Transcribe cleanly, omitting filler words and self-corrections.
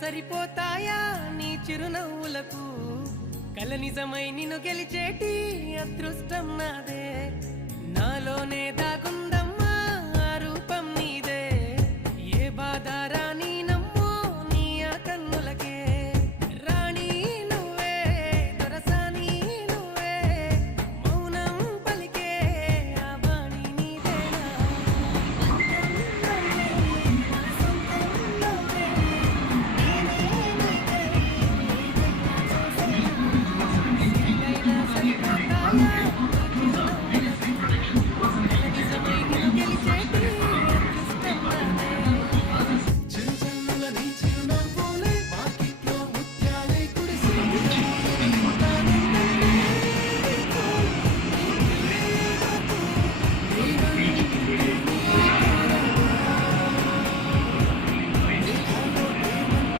సరిపోతాయా నీ చిరునవ్వులకు కల నిజమై నిన్ను గెలిచేటి అదృష్టం నాదే నాలోనే దాగు